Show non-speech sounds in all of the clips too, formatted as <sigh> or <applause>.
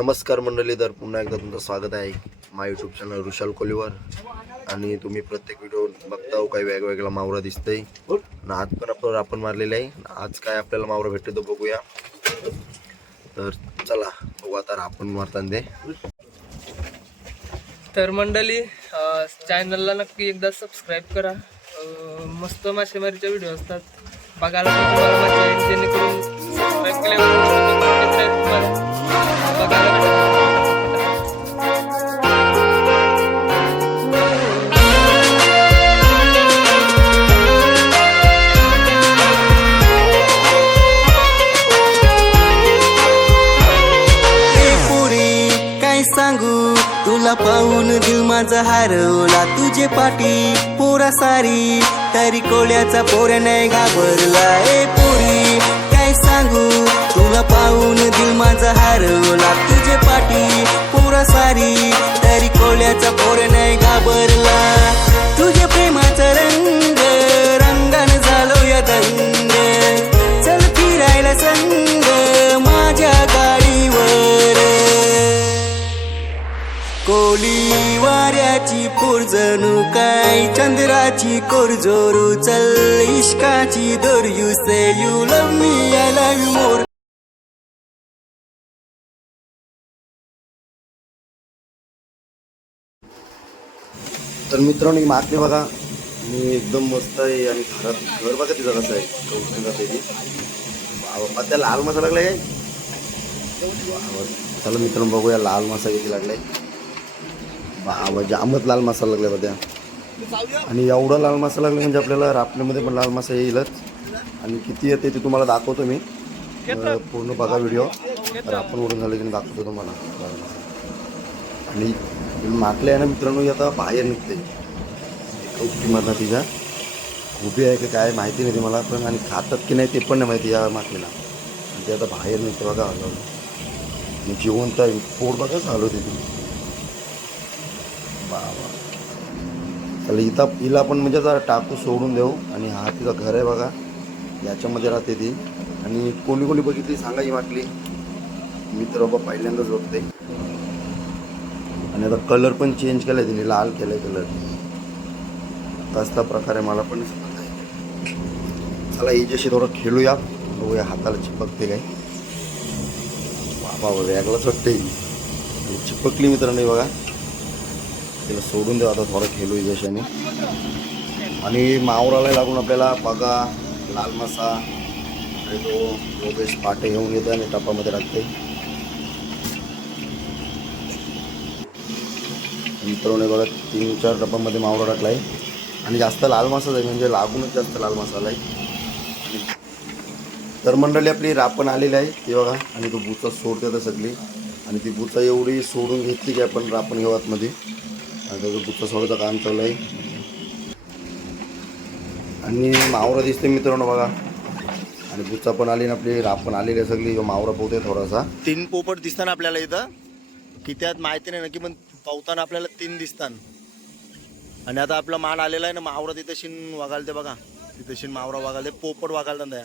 नमस्कार मंडळी तर पुन्हा एकदा तुमचं स्वागत आहे माय यूट्यूब चॅनल ऋषाल कोलीवर. आणि तुम्ही प्रत्येक व्हिडिओ बघता हो, काही वेगवेगळा मावरा दिसतंय. आणि आज पण आपण आपण मारलेला आहे. आज काय आपल्याला मावरा भेटतो तो बघूया. तर चला बघू आता आपण मारताना दे तर मंडळी चॅनलला नक्की एकदा सबस्क्राईब करा. मस्त मासेमारीचे व्हिडिओ असतात. बघायला पाटी पाठी पोरा सारी. तरी कोळ्याचा पोर नाही घाबरला ए पुरी. काय सांगू तुला पाहून दिल माझा हरवला तुझे पाठी पोरा सारी. तरी कोळ्याचा पोर नाही घाबरला. कोरजोरू चल इश्काची दोरयू say you love me I love you more तर मित्रांनो ही मागणी बघा. मी एकदम मस्त आहे आणि घरात घर बघा तिथं कसं आहे. कौशल बाबा त्या लाल मसा लागलाय काय? चला मित्रांनो बघूया लाल मसाला किती लागलाय. बाबा जामच लाल मसाला लागलाय बघा. आणि एवढा लाल मसाला लागला म्हणजे आपल्याला रापण्यामध्ये पण लाल मसाला येईलच. आणि किती येते ते तुम्हाला दाखवतो मी. पूर्ण बघा व्हिडिओ रापण उडून झालं की मी दाखवतो तुम्हाला. लाल मसाला. आणि माकले आहे ना मित्रांनो ही आता बाहेर निघते. कौष्टीमधनं तिच्या उभी आहे की काय माहिती नाही मला पण आणि खातात की नाही ते पण नाही माहिती या माकलेला आणि ते आता बाहेर निघते बघा. हलवलं जिवंत आहे. पोट बघाच हलवते ती. बाबा चला इथं हिला पण म्हणजे जरा टाकू सोडून देऊ. आणि हा तिचं घर आहे बघा. याच्यामध्ये राहते ती. आणि कोणी कोणी बघितली? सांगा ही माकली मी तर बाबा पहिल्यांदाच बघते. आणि आता कलर पण चेंज केला आहे तिने. लाल केलाय कलर तसा प्रकारे मला पण समजत आहे चला हिच्याशी थोडं खेळूया. बघूया हाताला चिपकते काय. बाबा वेगळाच वाटते चिपकली मित्रांनो नाही बघा. तिला सोडून देऊ आता थोडं खेळू यशाने. आणि मावराला लागून आपल्याला बघा लाल मसा आणि तो योगेश पाटे घेऊन येतो आणि टपामध्ये टाकते मित्रांनो बघा तीन चार डब्यामध्ये मावरा टाकला आहे आणि जास्त लाल मसाला आहे म्हणजे लागूनच जास्त लाल मसाला आहे तर मंडळी आपली रापण आलेली आहे ती बघा. आणि तो बुचा सोडते आता सगळी. आणि ती बुचा एवढी सोडून घेतली की आपण रापण घेऊ आतमध्ये. आता त्याचं सोडायचं काम चालू आहे. आणि मावरा दिसते मित्रांनो बघा. आणि बुचा पण आली ना आपली रापण आलेली आहे सगळी. मावरा पोहते थोडासा. तीन पोपट दिसतात आपल्याला इथं. की त्यात माहिती नाही नक्की पण पावताना आपल्याला तीन दिसतात. आणि आता आपला मान आलेला आहे ना मावरा तिथे शिन वागालते बघा. तिथे शिन मावरा वागालते पोपट वागालता त्या.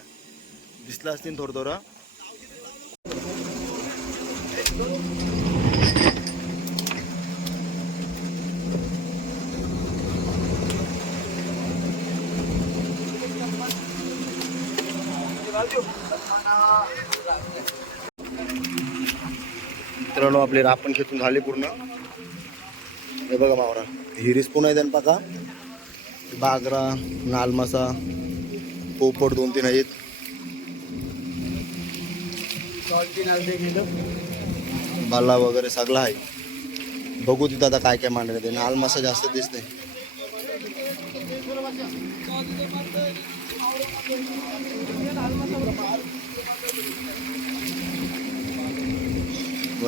दिसला असतील थोडं थोडं. मित्रांनो आपली रापण खेचून झाली पूर्ण. हे बघा मावरा हिरीस पुन्हा आहे बघा बागरा नालमासा पोपट दोन तीन आहेत. बाला वगैरे सगळं आहे. बघू तिथं आता काय काय मांडलं ते नालमासा जास्त दिसते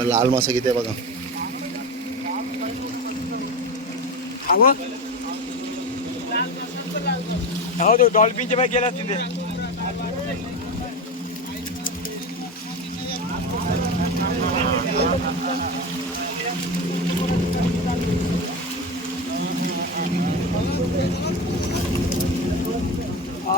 लाल मासा किती आहे बघा. हो तो डॉल्फिनच्या बाहेर गेला तिथे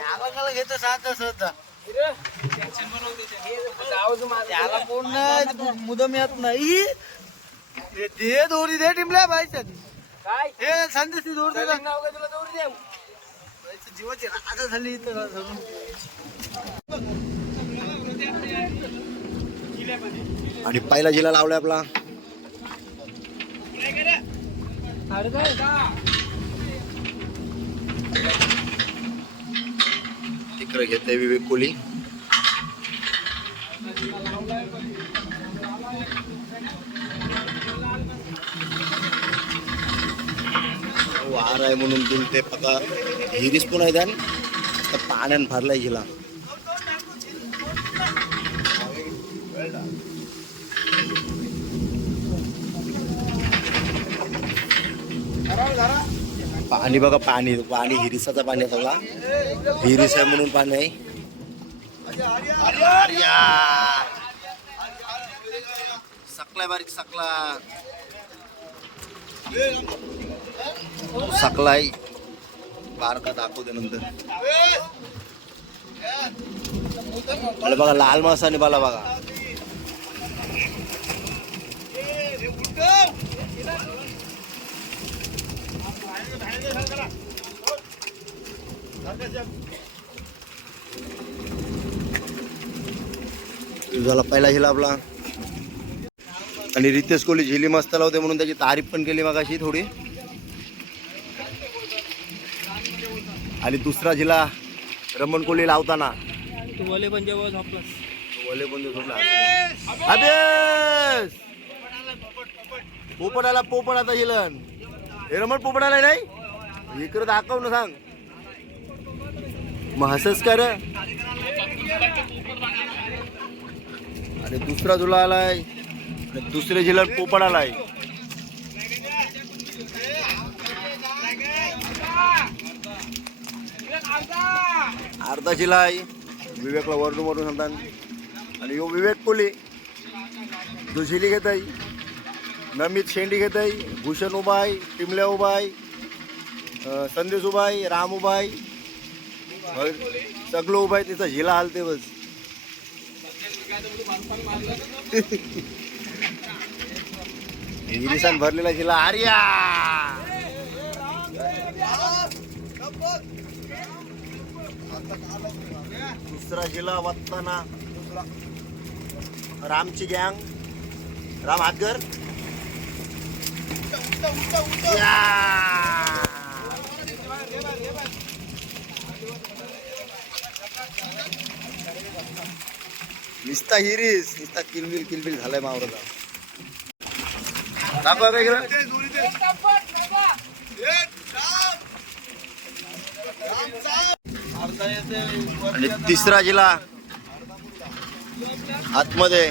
त्याला घेतो सात सहज त्याला. पूर्ण मुदम येत नाही. ते- ते दोरी दे टीमला पाहिजे काय? हे संदेश ती दोर दे. तुला दौड देऊ? जीवाची राग झाली इथं. आणि पहिला जिल्हा लावलाय आपला. अरे काय? इकडे घेते विवेक कोली वार हो, आहे म्हणून तुम्ही ते पता. हिरीस पण आहे त्यान. तर पाण्यान भरलाय धरा. पाणी बघा पाणी पाणी हिरिसाचं पाणी आहे सगळा. हिरिस आहे म्हणून पाणी आहे. सकला बारीक सकला. सकलाय बारका दाखवते नंतर. मला बघा लाल मासा निभाला बघा. झाला पहिला हिला आपला. आणि रितेश कोहली झिली मस्त लावते म्हणून त्याची तारीफ पण केली मगाशी थोडी. आणि दुसरा जिल्हा रमण कोहली लावताना. तू बोले पण जेव्हा वले बंद सोडला अभ्यास! पोपडाला पोपडाचा हिलन. हे रमण पोपडाला नाही? इकडं दाखव ना सांग. मग हसच कर आणि दुसरा झुला आलाय. आणि जिल्ह्यात पोपड आलाय अर्धा जिल्हा आहे. विवेकला वरून वरून सांगतात. आणि यो विवेक कोली जो घेत आहे. नमित शेंडी घेत भूषण उबाई पिमल्या टिमल्या संदेश उबाई राम उबाई सगळं उबाई तिचा झिला हालते बस <laughs> इंग्लिशान भरलेला झिला आर्या! दुसरा झिला वाचताना रामची गँग. राम हातगर निस्ता हिरीस निस्ता किलबिल किलबिल झालाय मावरचा दाखवा काय आणि तिसरा जिल्हा आतमध्ये.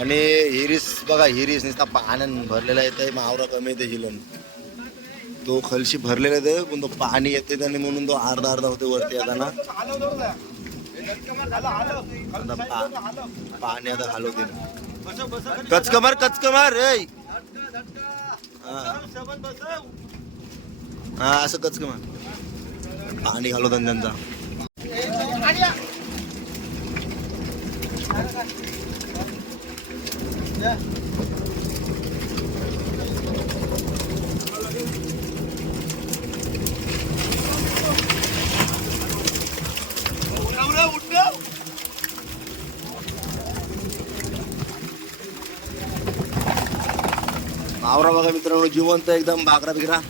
आणि हिरीस बघा हिरीस नुसता पाण्यानं भरलेला येत मावरा कमी येते हिलन. तो खलशी भरलेला येते पण तो पाणी येते त्याने म्हणून तो अर्धा अर्धा होते वरती येताना. आता पा- पाणी आता हलवते कचकमार कचकमार हा. हा, असं कचकमार. पाणी घालवतात त्यांचा. आवरा बघा मित्रांनो जिवंत एकदम बागरा बिगरा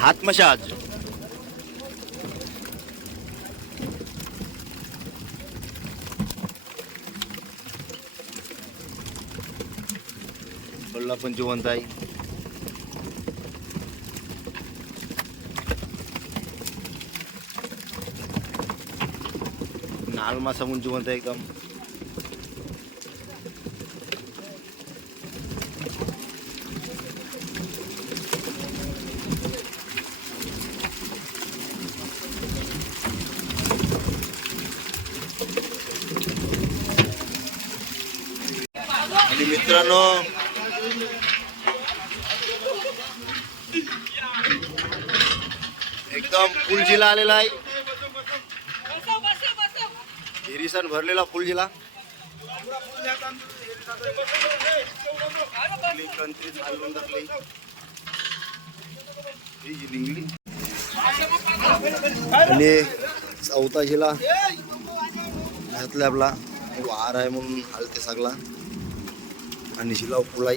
हातमशाज. मशाज बल्ला पण जिवंत आहे नाल मासा म्हणून जिवंत आहे एकदम आणि मित्रांनो आलेला आहे. हिरिसन भरलेला फुलजिला आपली आणि चौथा जिला घातला आपला वार आहे म्हणून हलते सगळा. आणि शिलाव फुलाई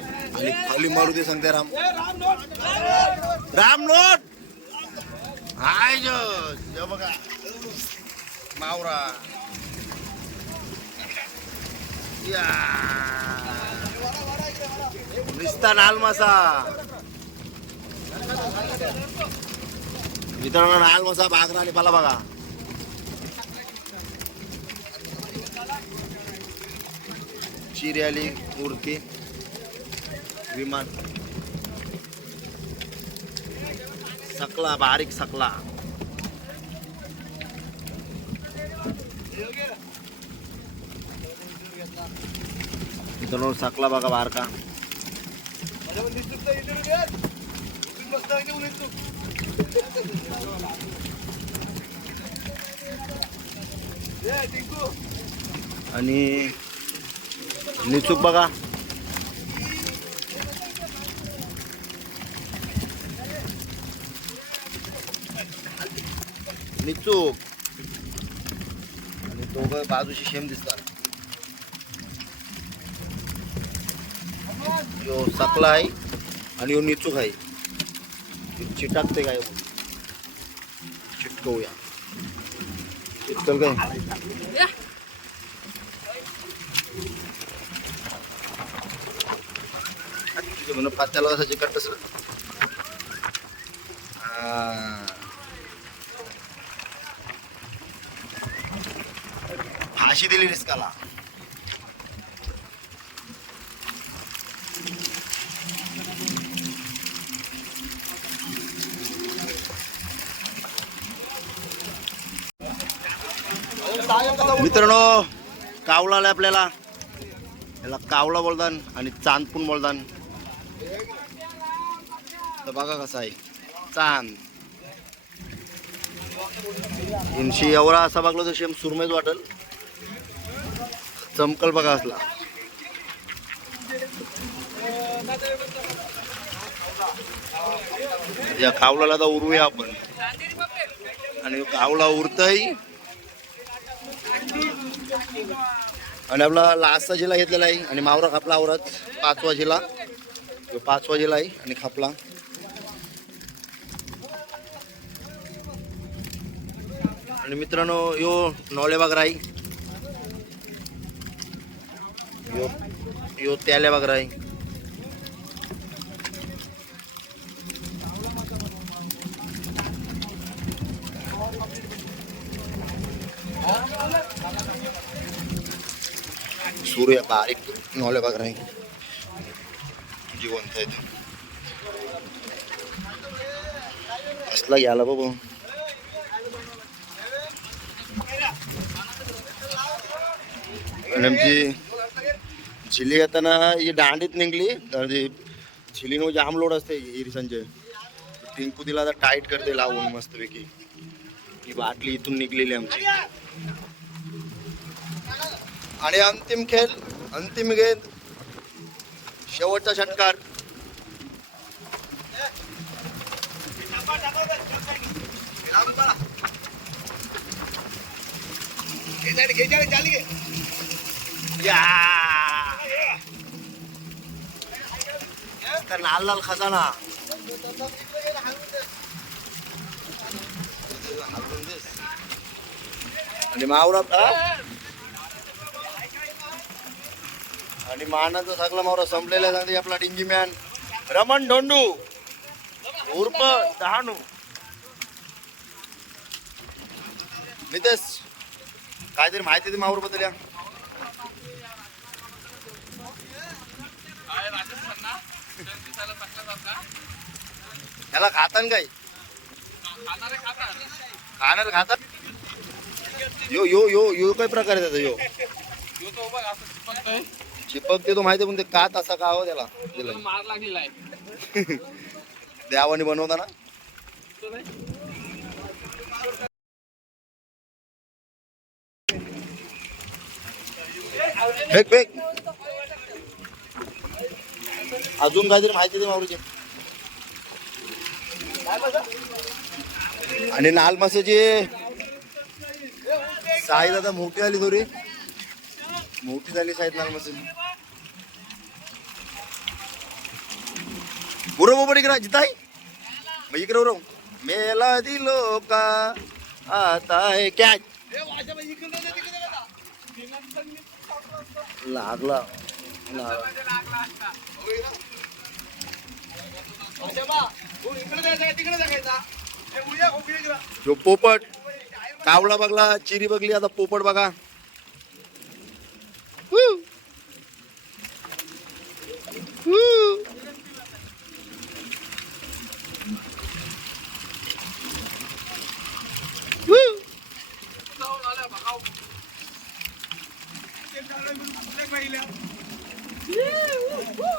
आणि खाली मारू दे सांगते राम. राम नोट. हाय जो बघा. मावरा. या. निस्ता नाल मासा. मित्रांनो नाल मासा भाकरा आणि पाला बघा. चिऱ्याली मूर्ती विमान. सकला बारीक सकला. मित्रांनो सकला बघा बारका. आणि निचूक बघा. आणि निचूक. आणि दोघं बाजूशी शेम दिसतात. यो सकला आहे आणि यो निचूक आहे. ह्यो चिटाकते काय? चिटकवूया. चिटकल काय? म्हणून पात्याला कसं चिकट तसं फाशी दिली रिस्काला. मित्रांनो कावला आलाय आपल्याला. याला कावला बोलतात आणि चांद पण बोलतात तर बघा कसा आहे. चांद. इनशी एवढा असा बघलो तर शेम सुरमेच वाटल. चमकल बघा असला. या कावलाला तर उरूया आपण. आणि कावला उरतय. आणि आपला लास्टचा जिल्हा घेतलेला आहे. आणि मावरा खापला आवरात. पाचवा जिल्हा पाचवा जिल्हा आहे आणि खापला. आणि मित्रांनो यो नवलेबाग राई. यो यो त्यालेबाग राई सूर्य बारीक नवलेबाग राई जिवंत आहेत. असला घ्यायला बाबा आणि आमची झिली येताना ही दांडीत निघली तर ती झिलीनं जाम लोड असते इरिसांचे टिंकू तिला आता टाईट करते लावून मस्तपैकी. ही बाटली इथून निघलेली आमची. आणि अंतिम खेळ अंतिम गेम शेवटचा षटकार. या! तर लाल लाल खजाना. आणि मावरा आणि मानाचा सगळा मावरा संपलेला आहे सांगते आपला डिंगी मॅन रमण धोंडू उर्फ डहाणू. नितेश काहीतरी माहिती दे मावर बद्दल या त्याला खातान काय? खाणार खातात. यो यो यो यो काय प्रकार आहे त्याचा यो? चिपकते तो माहिती पण ते कात असा का हो त्याला? मार लागलेला आहे. देवाने बनवताना फेक फेक. अजून काहीतरी माहिती दे माऊलीची आणि लाल मासाची साईज आता मोठी आली थोडी. मोठी झाली साईज लाल मासाची बरोबर बरोबर इकडे जिथं मग इकडे बरोबर मेला दिलो का? आता आहे कॅच. लागला. लागला. ह्यो पोपट. कावळा बघला चिरी बघली आता पोपट बघा!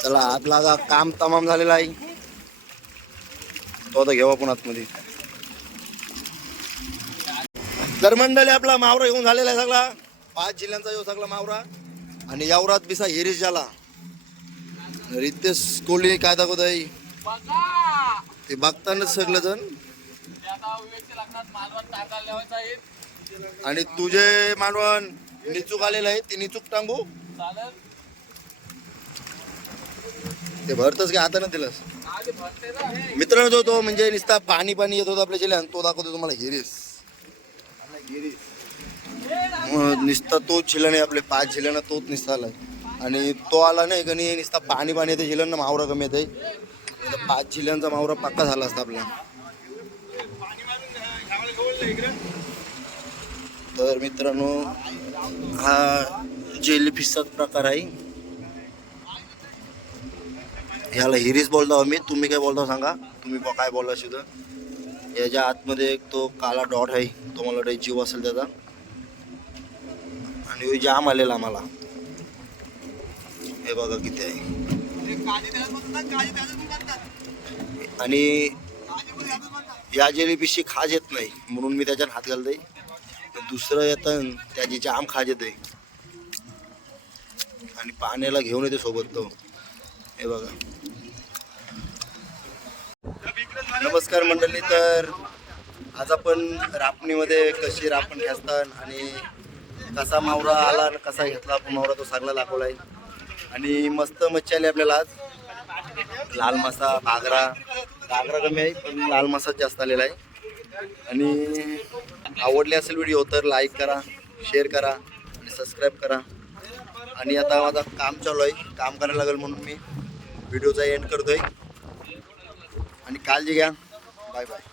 चला आग लागा काम तमाम झालेलं आहे. तो आता घेऊ आपण आतमध्ये तर मंडळी आपला मावरा घेऊन झालेला आहे सगळा. पाच जिल्ह्यांचा येऊ सगळा मावरा. आणि यावरात बिसा हिरीश झाला. रितेश कोहली काय दाखवत आहे ते बघतानाच सगळं जण आणि तुझे मानवन निचूक आलेलं आहे ते निचूक टांगू. ते भरतच की हाताने दिलंस. मित्रांनो जो तो म्हणजे नुसता पाणी पाणी येत होता आपल्या जिल्ह्यात तो दाखवतो तुम्हाला हिरीस. मग नुसता तोच झिला नाही आपले पाच झिल्यानं तोच निसता आला आणि तो आला नाही का नाही नुसता पाणी पाणी येते झिलन मावरा कमी येते तर पाच झिल्यांचा मावरा पक्का झाला असता आपला. तर मित्रांनो हा जेलीफिशचाच प्रकार आहे. ह्याला हिरीस बोलतो आम्ही तुम्ही काय बोलता सांगा. तुम्ही काय बोलला सुद्धा याच्या आतमध्ये एक तो काला डॉट आहे. तो मला वाटतं जीव असेल त्याचा. आणि जाम आलेला आम्हाला. हे बघा किती आहे. आणि या जेलीपिशी खाज येत नाही. म्हणून मी त्याच्यात हात घालते दुसरं येतं त्याची जाम खाज येते आणि पाण्याला घेऊन येते सोबत तो. हे बघा. नमस्कार मंडळी तर आज आपण रापणीमध्ये कशी रापण खेचतात आणि कसा मावरा आला आणि कसा घेतला आपण मावरा तो सगळा दाखवला आहे. आणि मस्त मच्छी आली आपल्याला आज. लाल मासा घागरा. घागरा कमी आहे पण लाल मासाच जास्त आलेला आहे. आणि आवडले असेल व्हिडिओ तर लाईक करा शेअर करा आणि सबस्क्राईब करा. आणि आता माझं काम चालू आहे. काम करायला लागेल म्हणून मी. व्हिडिओचा एंड करतोय. आणि काळजी घ्या. Bye bye